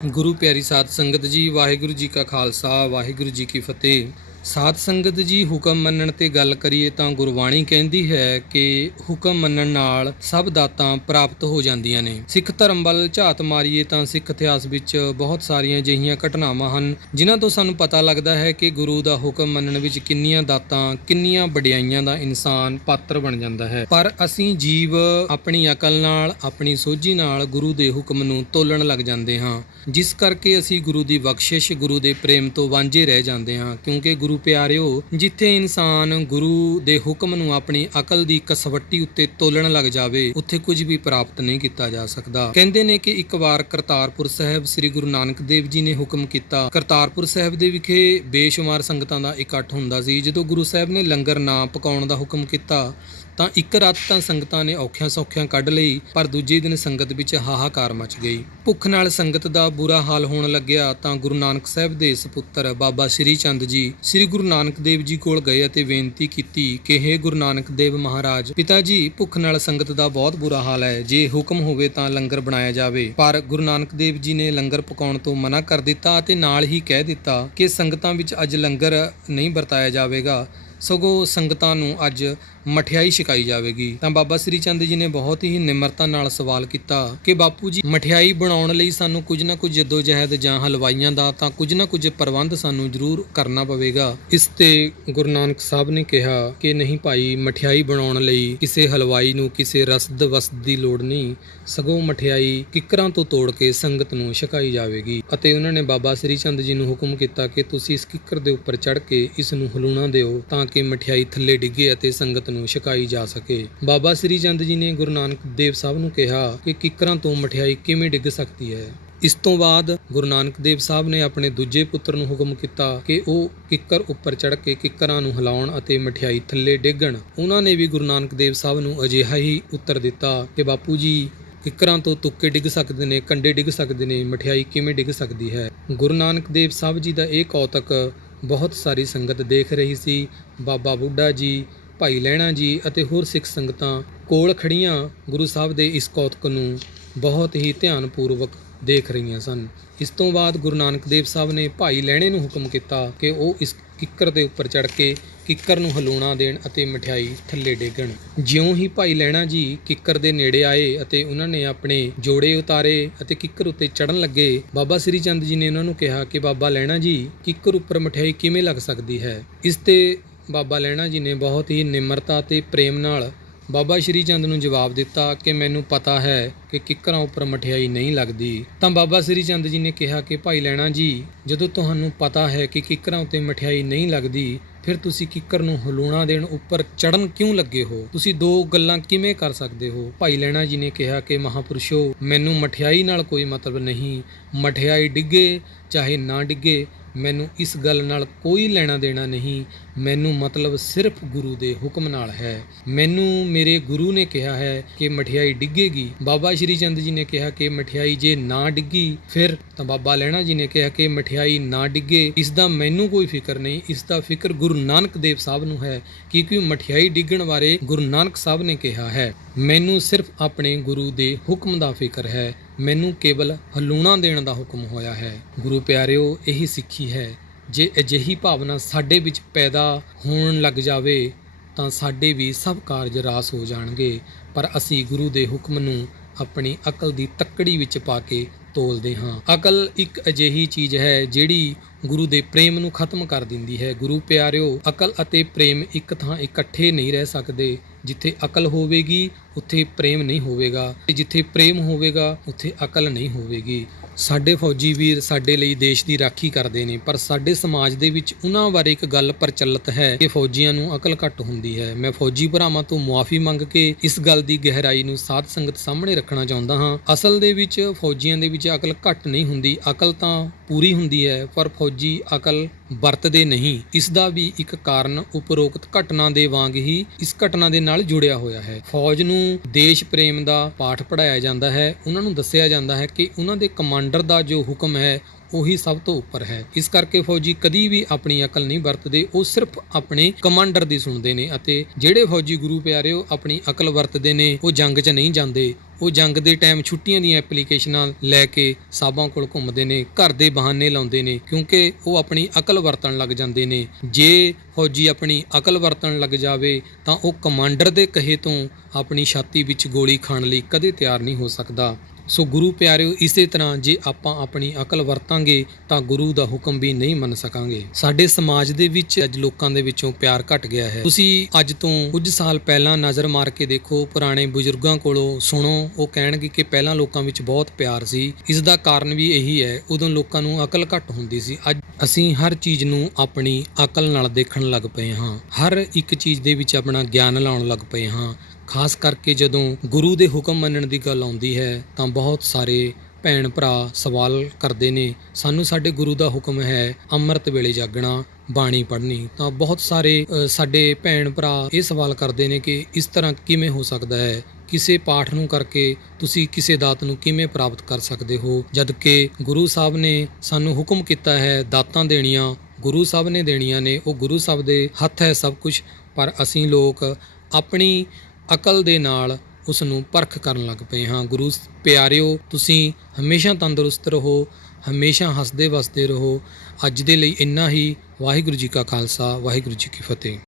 ਗੁਰੂ ਪਿਆਰੀ ਸਾਧ ਸੰਗਤ ਜੀ, ਵਾਹਿਗੁਰੂ ਜੀ ਕਾ ਖਾਲਸਾ, ਵਾਹਿਗੁਰੂ ਜੀ ਕੀ ਫਤਿਹ। ਸਾਧ ਸੰਗਤ ਜੀ, ਹੁਕਮ ਮੰਨਣ ਤੇ ਗੱਲ ਕਰੀਏ ਤਾਂ ਗੁਰਬਾਣੀ ਕਹਿੰਦੀ ਹੈ ਕਿ ਹੁਕਮ ਮੰਨਣ ਨਾਲ ਸਭ ਦਾਤਾਂ ਪ੍ਰਾਪਤ ਹੋ ਜਾਂਦੀਆਂ ਨੇ। ਸਿੱਖ ਧਰਮ ਵੱਲ ਝਾਤ ਮਾਰੀਏ ਤਾਂ ਸਿੱਖ ਇਤਿਹਾਸ ਵਿੱਚ ਬਹੁਤ ਸਾਰੀਆਂ ਅਜਿਹੀਆਂ ਘਟਨਾਵਾਂ ਹਨ ਜਿਨ੍ਹਾਂ ਤੋਂ ਸਾਨੂੰ ਪਤਾ ਲੱਗਦਾ ਹੈ ਕਿ ਗੁਰੂ ਦਾ ਹੁਕਮ ਮੰਨਣ ਵਿੱਚ ਕਿੰਨੀਆਂ ਦਾਤਾਂ, ਕਿੰਨੀਆਂ ਵਡਿਆਈਆਂ ਦਾ ਇਨਸਾਨ ਪਾਤਰ ਬਣ ਜਾਂਦਾ ਹੈ। ਪਰ ਅਸੀਂ ਜੀਵ ਆਪਣੀ ਅਕਲ ਨਾਲ, ਆਪਣੀ ਸੋਝੀ ਨਾਲ ਗੁਰੂ ਦੇ ਹੁਕਮ ਨੂੰ ਤੋਲਣ ਲੱਗ ਜਾਂਦੇ ਹਾਂ, ਜਿਸ ਕਰਕੇ ਅਸੀਂ ਗੁਰੂ ਦੀ ਬਖਸ਼ਿਸ਼, ਗੁਰੂ ਦੇ ਪ੍ਰੇਮ ਤੋਂ ਵਾਂਝੇ ਰਹਿ ਜਾਂਦੇ ਹਾਂ। ਕਿਉਂਕਿ ਗੁਰੂ ਪਿਆਰਿਓ, ਜਿੱਥੇ ਇਨਸਾਨ ਗੁਰੂ ਦੇ ਹੁਕਮ ਨੂੰ ਆਪਣੀ ਅਕਲ ਦੀ ਕਸਵੱਟੀ ਉੱਤੇ ਤੋਲਣ ਲੱਗ ਜਾਵੇ, ਉੱਥੇ ਕੁਝ ਵੀ ਪ੍ਰਾਪਤ ਨਹੀਂ ਕੀਤਾ ਜਾ ਸਕਦਾ। ਕਹਿੰਦੇ ਨੇ ਕਿ ਇੱਕ ਵਾਰ ਕਰਤਾਰਪੁਰ ਸਾਹਿਬ ਸ੍ਰੀ ਗੁਰੂ ਨਾਨਕ ਦੇਵ ਜੀ ਨੇ ਹੁਕਮ ਕੀਤਾ। ਕਰਤਾਰਪੁਰ ਸਾਹਿਬ ਦੇ ਵਿਖੇ ਬੇਸ਼ੁਮਾਰ ਸੰਗਤਾਂ ਦਾ ਇਕੱਠ ਹੁੰਦਾ ਸੀ। ਜਦੋਂ ਗੁਰੂ ਸਾਹਿਬ ਨੇ ਲੰਗਰ ਨਾ ਪਕਾਉਣ ਦਾ ਹੁਕਮ ਕੀਤਾ ਤਾਂ ਇੱਕ ਰਾਤ ਤਾਂ ਸੰਗਤਾਂ ਨੇ ਔਖਿਆਂ ਸੌਖਿਆਂ ਕੱਢ ਲਈ, ਪਰ ਦੂਜੇ ਦਿਨ ਸੰਗਤ ਵਿੱਚ ਹਾਹਾਕਾਰ ਮਚ ਗਈ। ਭੁੱਖ ਨਾਲ ਸੰਗਤ ਦਾ ਬੁਰਾ ਹਾਲ ਹੋਣ ਲੱਗਿਆ ਤਾਂ ਗੁਰੂ ਨਾਨਕ ਸਾਹਿਬ ਦੇ ਸਪੁੱਤਰ ਬਾਬਾ ਸ੍ਰੀ ਚੰਦ ਜੀ ਸ੍ਰੀ ਗੁਰੂ ਨਾਨਕ ਦੇਵ ਜੀ ਕੋਲ ਗਏ ਅਤੇ ਬੇਨਤੀ ਕੀਤੀ ਕਿ ਹੇ ਗੁਰੂ ਨਾਨਕ ਦੇਵ ਮਹਾਰਾਜ, ਪਿਤਾ ਜੀ, ਭੁੱਖ ਨਾਲ ਸੰਗਤ ਦਾ ਬਹੁਤ ਬੁਰਾ ਹਾਲ ਹੈ। ਜੇ ਹੁਕਮ ਹੋਵੇ ਤਾਂ ਲੰਗਰ ਬਣਾਇਆ ਜਾਵੇ। ਪਰ ਗੁਰੂ ਨਾਨਕ ਦੇਵ ਜੀ ਨੇ ਲੰਗਰ ਪਕਾਉਣ ਤੋਂ ਮਨਾ ਕਰ ਦਿੱਤਾ ਅਤੇ ਨਾਲ ਹੀ ਕਹਿ ਦਿੱਤਾ ਕਿ ਸੰਗਤਾਂ ਵਿੱਚ ਅੱਜ ਲੰਗਰ ਨਹੀਂ ਵਰਤਾਇਆ ਜਾਵੇਗਾ, ਸਗੋਂ ਸੰਗਤਾਂ ਨੂੰ ਅੱਜ ਮਠਿਆਈ ਛਕਾਈ ਜਾਵੇਗੀ। ਤਾਂ ਬਾਬਾ ਸ੍ਰੀ ਚੰਦ ਜੀ ਨੇ ਬਹੁਤ ਹੀ ਨਿਮਰਤਾ ਨਾਲ ਸਵਾਲ ਕੀਤਾ ਕਿ ਬਾਪੂ ਜੀ, ਮਠਿਆਈ ਬਣਾਉਣ ਲਈ ਸਾਨੂੰ ਕੁਝ ਨਾ ਕੁਝ ਜਹਿਦ ਜਾਂ ਹਲਵਾਈਆਂ ਦਾ ਤਾਂ ਕੁਝ ਨਾ ਕੁਝ ਪ੍ਰਬੰਧ ਸਾਨੂੰ ਜ਼ਰੂਰ ਕਰਨਾ ਪਵੇਗਾ। ਇਸ ਤੇ ਗੁਰੂ ਨਾਨਕ ਸਾਹਿਬ ਨੇ ਕਿਹਾ ਕਿ ਨਹੀਂ ਭਾਈ, ਮਠਿਆਈ ਬਣਾਉਣ ਲਈ ਕਿਸੇ ਹਲਵਾਈ ਨੂੰ ਕਿਸੇ ਰਸਦ ਵਸਦ ਦੀ ਲੋੜ ਨਹੀਂ, ਸਗੋਂ ਮਠਿਆਈ ਕਿੱਕਰਾਂ ਤੋਂ ਤੋੜ ਕੇ ਸੰਗਤ ਨੂੰ ਛਕਾਈ ਜਾਵੇਗੀ। ਅਤੇ ਉਹਨਾਂ ਨੇ ਬਾਬਾ ਸ੍ਰੀ ਚੰਦ ਜੀ ਨੂੰ ਹੁਕਮ ਕੀਤਾ ਕਿ ਤੁਸੀਂ ਇਸ ਕਿੱਕਰ ਦੇ ਉੱਪਰ ਚੜ੍ਹ ਕੇ ਇਸ ਨੂੰ ਹਲੂਣਾ ਦਿਓ ਤਾਂ ਕਿ ਮਠਿਆਈ ਥੱਲੇ ਡਿੱਗੇ ਅਤੇ ਸੰਗਤ ਨੂੰ ਛਕਾਈ ਜਾ ਸਕੇ। ਬਾਬਾ ਸ੍ਰੀ ਚੰਦ ਜੀ ਨੇ ਗੁਰੂ ਨਾਨਕ ਦੇਵ ਸਾਹਿਬ ਨੂੰ ਕਿਹਾ ਕਿ ਕਿੱਕਰਾਂ ਤੋਂ ਮਠਿਆਈ ਕਿਵੇਂ ਡਿੱਗ ਸਕਦੀ ਹੈ। ਇਸ ਤੋਂ ਬਾਅਦ ਗੁਰੂ ਨਾਨਕ ਦੇਵ ਸਾਹਿਬ ਨੇ ਆਪਣੇ ਦੂਜੇ ਪੁੱਤਰ ਨੂੰ ਹੁਕਮ ਕੀਤਾ ਕਿ ਉਹ ਕਿੱਕਰ ਉੱਪਰ ਚੜ੍ਹ ਕੇ ਕਿੱਕਰਾਂ ਨੂੰ ਹਿਲਾਉਣ ਅਤੇ ਮਠਿਆਈ ਥੱਲੇ ਡਿੱਗਣ। ਉਹਨਾਂ ਨੇ ਵੀ ਗੁਰੂ ਨਾਨਕ ਦੇਵ ਸਾਹਿਬ ਨੂੰ ਅਜਿਹਾ ਹੀ ਉੱਤਰ ਦਿੱਤਾ ਕਿ ਬਾਪੂ ਜੀ, ਕਿੱਕਰਾਂ ਤੋਂ ਤੁੱਕੇ ਡਿੱਗ ਸਕਦੇ ਨੇ, ਕੰਡੇ ਡਿੱਗ ਸਕਦੇ ਨੇ, ਮਠਿਆਈ ਕਿਵੇਂ ਡਿੱਗ ਸਕਦੀ ਹੈ। ਗੁਰੂ ਨਾਨਕ ਦੇਵ ਸਾਹਿਬ ਜੀ ਦਾ ਇਹ ਕੌਤਕ ਬਹੁਤ ਸਾਰੀ ਸੰਗਤ ਦੇਖ ਰਹੀ ਸੀ। ਬਾਬਾ ਬੁੱਢਾ ਜੀ, ਭਾਈ ਲਹਿਣਾ ਜੀ ਅਤੇ ਹੋਰ ਸਿੱਖ ਸੰਗਤਾਂ ਕੋਲ ਖੜੀਆਂ ਗੁਰੂ ਸਾਹਿਬ ਦੇ ਇਸ ਕੌਤਕ ਨੂੰ ਬਹੁਤ ਹੀ ਧਿਆਨਪੂਰਵਕ ਦੇਖ ਰਹੀਆਂ ਸਨ। ਇਸ ਤੋਂ ਬਾਅਦ ਗੁਰੂ ਨਾਨਕ ਦੇਵ ਸਾਹਿਬ ਨੇ ਭਾਈ ਲਹਿਣੇ ਨੂੰ ਹੁਕਮ ਕੀਤਾ ਕਿ ਉਹ ਇਸ ਕਿੱਕਰ ਦੇ ਉੱਪਰ ਚੜ੍ਹ ਕੇ ਕਿੱਕਰ ਨੂੰ ਹਲੂਣਾ ਦੇਣ ਅਤੇ ਮਠਿਆਈ ਥੱਲੇ ਡੇਗਣ। ਜਿਉਂ ਹੀ ਭਾਈ ਲਹਿਣਾ ਜੀ ਕਿੱਕਰ ਦੇ ਨੇੜੇ ਆਏ ਅਤੇ ਉਹਨਾਂ ਨੇ ਆਪਣੇ ਜੋੜੇ ਉਤਾਰੇ ਅਤੇ ਕਿੱਕਰ ਉੱਤੇ ਚੜ੍ਹਨ ਲੱਗੇ, ਬਾਬਾ ਸ੍ਰੀ ਚੰਦ ਜੀ ਨੇ ਉਹਨਾਂ ਨੂੰ ਕਿਹਾ ਕਿ ਬਾਬਾ ਲਹਿਣਾ ਜੀ, ਕਿੱਕਰ ਉੱਪਰ ਮਠਿਆਈ ਕਿਵੇਂ ਲੱਗ ਸਕਦੀ ਹੈ। ਇਸ ਤੇ ਬਾਬਾ ਲਹਿਣਾ ਜੀ ਨੇ ਬਹੁਤ ਹੀ ਨਿਮਰਤਾ ਅਤੇ ਪ੍ਰੇਮ ਨਾਲ ਬਾਬਾ ਸ਼੍ਰੀ ਚੰਦ ਨੂੰ ਜਵਾਬ ਦਿੱਤਾ ਕਿ ਮੈਨੂੰ ਪਤਾ ਹੈ ਕਿ ਕਿੱਕਰਾਂ ਉੱਪਰ ਮਠਿਆਈ ਨਹੀਂ ਲੱਗਦੀ। ਤਾਂ ਬਾਬਾ ਸ੍ਰੀ ਚੰਦ ਜੀ ਨੇ ਕਿਹਾ ਕਿ ਭਾਈ ਲਹਿਣਾ ਜੀ, ਜਦੋਂ ਤੁਹਾਨੂੰ ਪਤਾ ਹੈ ਕਿ ਕਿੱਕਰਾਂ ਉੱਤੇ ਮਠਿਆਈ ਨਹੀਂ ਲੱਗਦੀ, ਫਿਰ ਤੁਸੀਂ ਕਿੱਕਰ ਨੂੰ ਹਲੂਣਾ ਦੇਣ ਉੱਪਰ ਚੜ੍ਹਨ ਕਿਉਂ ਲੱਗੇ ਹੋ? ਤੁਸੀਂ ਦੋ ਗੱਲਾਂ ਕਿਵੇਂ ਕਰ ਸਕਦੇ ਹੋ? ਭਾਈ ਲਹਿਣਾ ਜੀ ਨੇ ਕਿਹਾ ਕਿ ਮਹਾਂਪੁਰਸ਼ੋ, ਮੈਨੂੰ ਮਠਿਆਈ ਨਾਲ ਕੋਈ ਮਤਲਬ ਨਹੀਂ। ਮਠਿਆਈ ਡਿੱਗੇ ਚਾਹੇ ਨਾ ਡਿੱਗੇ, ਮੈਨੂੰ ਇਸ ਗੱਲ ਨਾਲ ਕੋਈ ਲੈਣਾ ਦੇਣਾ ਨਹੀਂ। ਮੈਨੂੰ ਮਤਲਬ ਸਿਰਫ ਗੁਰੂ ਦੇ ਹੁਕਮ ਨਾਲ ਹੈ। ਮੈਨੂੰ ਮੇਰੇ ਗੁਰੂ ਨੇ ਕਿਹਾ ਹੈ ਕਿ ਮਠਿਆਈ ਡਿੱਗੇਗੀ। ਬਾਬਾ ਸ਼੍ਰੀ ਚੰਦ ਜੀ ਨੇ ਕਿਹਾ ਕਿ ਮਠਿਆਈ ਜੇ ਨਾ ਡਿੱਗੀ ਫਿਰ? ਤਾਂ ਬਾਬਾ ਲਹਿਣਾ ਜੀ ਨੇ ਕਿਹਾ ਕਿ ਮਠਿਆਈ ਨਾ ਡਿੱਗੇ, ਇਸ ਦਾ ਮੈਨੂੰ ਕੋਈ ਫਿਕਰ ਨਹੀਂ, ਇਸ ਦਾ ਫਿਕਰ ਗੁਰੂ ਨਾਨਕ ਦੇਵ ਸਾਹਿਬ ਨੂੰ ਹੈ, ਕਿਉਂਕਿ ਮਠਿਆਈ ਡਿੱਗਣ ਬਾਰੇ ਗੁਰੂ ਨਾਨਕ ਸਾਹਿਬ ਨੇ ਕਿਹਾ ਹੈ। ਮੈਨੂੰ ਸਿਰਫ ਆਪਣੇ ਗੁਰੂ ਦੇ ਹੁਕਮ ਦਾ ਫਿਕਰ ਹੈ, ਮੈਨੂੰ ਕੇਵਲ ਹਲੂਣਾ ਦੇਣ ਦਾ ਹੁਕਮ ਹੋਇਆ ਹੈ। ਗੁਰੂ ਪਿਆਰਿਓ, ਇਹੀ ਸਿੱਖੀ ਹੈ। ਜੇ ਅਜਿਹੀ ਭਾਵਨਾ ਸਾਡੇ ਵਿੱਚ ਪੈਦਾ ਹੋਣ ਲੱਗ ਜਾਵੇ ਤਾਂ ਸਾਡੇ ਵੀ ਸਭ ਕਾਰਜ ਰਾਸ ਹੋ ਜਾਣਗੇ। ਪਰ ਅਸੀਂ ਗੁਰੂ ਦੇ ਹੁਕਮ ਨੂੰ ਆਪਣੀ ਅਕਲ ਦੀ ਤੱਕੜੀ ਵਿੱਚ ਪਾ ਕੇ ਤੋਲਦੇ ਹਾਂ। ਅਕਲ ਇੱਕ ਅਜਿਹੀ ਚੀਜ਼ ਹੈ ਜਿਹੜੀ ਗੁਰੂ ਦੇ ਪ੍ਰੇਮ ਨੂੰ ਖਤਮ ਕਰ ਦਿੰਦੀ ਹੈ। ਗੁਰੂ ਪਿਆਰਿਓ, ਅਕਲ ਅਤੇ ਪ੍ਰੇਮ ਇੱਕ ਥਾਂ ਇਕੱਠੇ ਨਹੀਂ ਰਹਿ ਸਕਦੇ। ਜਿੱਥੇ ਅਕਲ ਹੋਵੇਗੀ ਉੱਥੇ ਪ੍ਰੇਮ ਨਹੀਂ ਹੋਵੇਗਾ, ਤੇ ਜਿੱਥੇ ਪ੍ਰੇਮ ਹੋਵੇਗਾ ਉੱਥੇ ਅਕਲ ਨਹੀਂ ਹੋਵੇਗੀ। ਸਾਡੇ ਫੌਜੀ ਵੀਰ ਸਾਡੇ ਲਈ ਦੇਸ਼ ਦੀ ਰਾਖੀ ਕਰਦੇ ਨੇ, ਪਰ ਸਾਡੇ ਸਮਾਜ ਦੇ ਵਿੱਚ ਉਹਨਾਂ ਬਾਰੇ ਇੱਕ ਗੱਲ ਪ੍ਰਚਲਿਤ ਹੈ ਕਿ ਫੌਜੀਆਂ ਨੂੰ ਅਕਲ ਘੱਟ ਹੁੰਦੀ ਹੈ। ਮੈਂ ਫੌਜੀ ਭਰਾਵਾਂ ਤੋਂ ਮੁਆਫੀ ਮੰਗ ਕੇ ਇਸ ਗੱਲ ਦੀ ਗਹਿਰਾਈ ਨੂੰ ਸਾਧ ਸੰਗਤ ਸਾਹਮਣੇ ਰੱਖਣਾ ਚਾਹੁੰਦਾ ਹਾਂ। ਅਸਲ ਦੇ ਵਿੱਚ ਫੌਜੀਆਂ ਦੇ ਵਿੱਚ ਅਕਲ ਘੱਟ ਨਹੀਂ ਹੁੰਦੀ, ਅਕਲ ਤਾਂ ਪੂਰੀ ਹੁੰਦੀ ਹੈ, ਪਰ ਫੌਜੀ ਅਕਲ ਵਰਤਦੇ ਨਹੀਂ। ਇਸ ਦਾ ਵੀ ਇੱਕ ਕਾਰਨ ਉਪਰੋਕਤ ਘਟਨਾ ਦੇ ਵਾਂਗ ਹੀ ਇਸ ਘਟਨਾ ਦੇ ਨਾਲ ਜੁੜਿਆ ਹੋਇਆ ਹੈ। ਫੌਜ ਨੂੰ ਦੇਸ਼ ਪ੍ਰੇਮ ਦਾ ਪਾਠ ਪੜ੍ਹਾਇਆ ਜਾਂਦਾ ਹੈ। ਉਹਨਾਂ ਨੂੰ ਦੱਸਿਆ ਜਾਂਦਾ ਹੈ ਕਿ ਉਹਨਾਂ ਦੇ ਕਮਾਂਡਰ ਦਾ ਜੋ ਹੁਕਮ ਹੈ ਉਹੀ ਸਭ ਤੋਂ ਉੱਪਰ ਹੈ। ਇਸ ਕਰਕੇ ਫੌਜੀ ਕਦੀ ਵੀ ਆਪਣੀ ਅਕਲ ਨਹੀਂ ਵਰਤਦੇ, ਉਹ ਸਿਰਫ ਆਪਣੇ ਕਮਾਂਡਰ ਦੀ ਸੁਣਦੇ ਨੇ। ਅਤੇ ਜਿਹੜੇ ਫੌਜੀ ਗੁਰੂ ਪਿਆਰਿਓ ਆਪਣੀ ਅਕਲ ਵਰਤਦੇ ਨੇ ਉਹ ਜੰਗ 'ਚ ਨਹੀਂ ਜਾਂਦੇ, ਉਹ ਜੰਗ ਦੇ ਟਾਈਮ ਛੁੱਟੀਆਂ ਦੀਆਂ ਐਪਲੀਕੇਸ਼ਨਾਂ ਲੈ ਕੇ ਸਾਹਿਬਾਂ ਕੋਲ ਘੁੰਮਦੇ ਨੇ, ਘਰ ਦੇ ਬਹਾਨੇ ਲਾਉਂਦੇ ਨੇ, ਕਿਉਂਕਿ ਉਹ ਆਪਣੀ ਅਕਲ ਵਰਤਣ ਲੱਗ ਜਾਂਦੇ ਨੇ। ਜੇ ਫੌਜੀ ਆਪਣੀ ਅਕਲ ਵਰਤਣ ਲੱਗ ਜਾਵੇ ਤਾਂ ਉਹ ਕਮਾਂਡਰ ਦੇ ਕਹੇ ਤੋਂ ਆਪਣੀ ਛਾਤੀ ਵਿੱਚ ਗੋਲੀ ਖਾਣ ਲਈ ਕਦੇ ਤਿਆਰ ਨਹੀਂ ਹੋ ਸਕਦਾ। ਸੋ ਗੁਰੂ ਪਿਆਰਿਓ, ਇਸੇ ਤਰ੍ਹਾਂ ਜੇ ਆਪਾਂ ਆਪਣੀ ਅਕਲ ਵਰਤਾਂਗੇ ਤਾਂ ਗੁਰੂ ਦਾ ਹੁਕਮ ਵੀ ਨਹੀਂ ਮੰਨ ਸਕਾਂਗੇ। ਸਾਡੇ ਸਮਾਜ ਦੇ ਵਿੱਚ ਅੱਜ ਲੋਕਾਂ ਦੇ ਵਿੱਚੋਂ ਪਿਆਰ ਘਟ ਗਿਆ ਹੈ। ਤੁਸੀਂ ਅੱਜ ਤੋਂ ਕੁਝ ਸਾਲ ਪਹਿਲਾਂ ਨਜ਼ਰ ਮਾਰ ਕੇ ਦੇਖੋ, ਪੁਰਾਣੇ ਬਜ਼ੁਰਗਾਂ ਕੋਲੋਂ ਸੁਣੋ, ਉਹ ਕਹਿਣਗੇ ਕਿ ਪਹਿਲਾਂ ਲੋਕਾਂ ਵਿੱਚ ਬਹੁਤ ਪਿਆਰ ਸੀ। ਇਸ ਦਾ ਕਾਰਨ ਵੀ ਇਹੀ ਹੈ, ਉਦੋਂ ਲੋਕਾਂ ਨੂੰ ਅਕਲ ਘੱਟ ਹੁੰਦੀ ਸੀ। ਅੱਜ ਅਸੀਂ ਹਰ ਚੀਜ਼ ਨੂੰ ਆਪਣੀ ਅਕਲ ਨਾਲ ਦੇਖਣ ਲੱਗ ਪਏ ਹਾਂ, ਹਰ ਇੱਕ ਚੀਜ਼ ਦੇ ਵਿੱਚ ਆਪਣਾ ਗਿਆਨ ਲਾਉਣ ਲੱਗ ਪਏ ਹਾਂ। ਖਾਸ ਕਰਕੇ ਜਦੋਂ ਗੁਰੂ ਦੇ ਹੁਕਮ ਮੰਨਣ ਦੀ ਗੱਲ ਆਉਂਦੀ ਹੈ ਤਾਂ ਬਹੁਤ ਸਾਰੇ ਭੈਣ ਭਰਾ ਸਵਾਲ ਕਰਦੇ ਨੇ, ਸਾਨੂੰ ਸਾਡੇ ਗੁਰੂ ਦਾ ਹੁਕਮ ਹੈ ਅੰਮ੍ਰਿਤ ਵੇਲੇ ਜਾਗਣਾ, ਬਾਣੀ ਪੜ੍ਹਨੀ। ਤਾਂ ਬਹੁਤ ਸਾਰੇ ਸਾਡੇ ਭੈਣ ਭਰਾ ਇਹ ਸਵਾਲ ਕਰਦੇ ਨੇ ਕਿ ਇਸ ਤਰ੍ਹਾਂ ਕਿਵੇਂ ਹੋ ਸਕਦਾ ਹੈ, ਕਿਸੇ ਪਾਠ ਨੂੰ ਕਰਕੇ ਤੁਸੀਂ ਕਿਸੇ ਦਾਤ ਨੂੰ ਕਿਵੇਂ ਪ੍ਰਾਪਤ ਕਰ ਸਕਦੇ ਹੋ, ਜਦ ਕਿ ਗੁਰੂ ਸਾਹਿਬ ਨੇ ਸਾਨੂੰ ਹੁਕਮ ਕੀਤਾ ਹੈ ਦਾਤਾਂ ਦੇਣੀਆਂ ਗੁਰੂ ਸਾਹਿਬ ਨੇ ਦੇਣੀਆਂ ਨੇ, ਉਹ ਗੁਰੂ ਸਾਹਿਬ ਦੇ ਹੱਥ ਹੈ ਸਭ ਕੁਝ। ਪਰ ਅਸੀਂ ਲੋਕ ਆਪਣੀ ਅਕਲ ਦੇ ਨਾਲ ਉਸ ਨੂੰ ਪਰਖ ਕਰਨ ਲੱਗ ਪਏ ਹਾਂ। ਗੁਰੂ ਪਿਆਰਿਓ, ਤੁਸੀਂ ਹਮੇਸ਼ਾ ਤੰਦਰੁਸਤ ਰਹੋ, ਹਮੇਸ਼ਾ ਹੱਸਦੇ ਵਸਦੇ ਰਹੋ। ਅੱਜ ਦੇ ਲਈ ਇੰਨਾ ਹੀ। ਵਾਹਿਗੁਰੂ ਜੀ ਕਾ ਖਾਲਸਾ, ਵਾਹਿਗੁਰੂ ਜੀ ਕੀ ਫਤਿਹ।